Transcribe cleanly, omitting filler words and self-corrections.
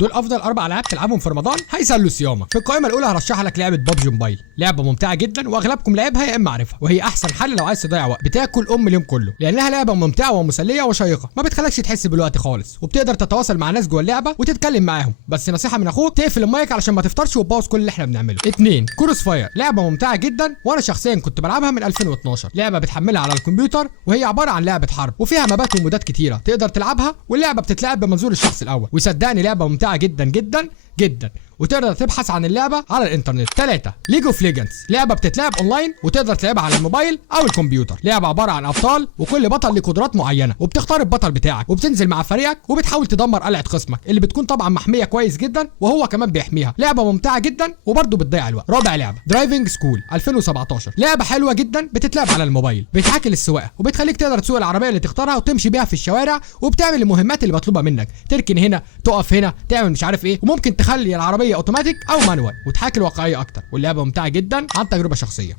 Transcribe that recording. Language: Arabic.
دول افضل 4 العاب تلعبهم في رمضان هيسلوا صيامك. في القائمه الاولى هرشح لك لعبه ببجي موبايل، لعبه ممتعه جدا واغلبكم لعبها يا اما عارفها، وهي احسن حل لو عايز تضيع وقت، بتاكل اليوم كله لانها لعبه ممتعه ومسليه وشيقه، ما بتخليكش تحس بالوقت خالص، وبتقدر تتواصل مع ناس جوه اللعبه وتتكلم معاهم. بس نصيحه من اخوك، تقفل المايك علشان ما تفطرش وتبوظ كل اللي احنا بنعمله. 2 كروس فاير، لعبه ممتعه جدا وانا شخصيا كنت بلعبها من 2012. لعبه بتحملها على الكمبيوتر وهي عباره عن لعبه حرب، وفيها مابات ومودات كتيره تقدر تلعبها، واللعبه بتتلعب بمنظور الشخص الاول، وصدقني لعبه ممتعه جدا جدا جدا، وتقدر تبحث عن اللعبه على الانترنت. 3 ليج اوف ليجندز، لعبه بتتلعب اونلاين وتقدر تلعبها على الموبايل او الكمبيوتر. لعبه عباره عن ابطال وكل بطل له قدرات معينه، وبتختار البطل بتاعك وبتنزل مع فريقك وبتحاول تدمر قلعه خصمك اللي بتكون طبعا محميه كويس جدا وهو كمان بيحميها. لعبه ممتعه جدا وبرده بتضيع الوقت. 4 لعبه درايفنج سكول 2017، لعبه حلوه جدا بتتلعب على الموبايل، بتحاكي للسواقه وبتخليك تقدر تسوق العربيه اللي تختارها وتمشي بيها في الشوارع، وبتعمل المهمات اللي مطلوبه منك، تركن هنا، تقف هنا، تعمل مش عارف ايه، وممكن تخلي العربيه اوتوماتيك او مانوال وتحاكي الواقعيه اكتر. واللعبه ممتعه جدا عن تجربه شخصيه.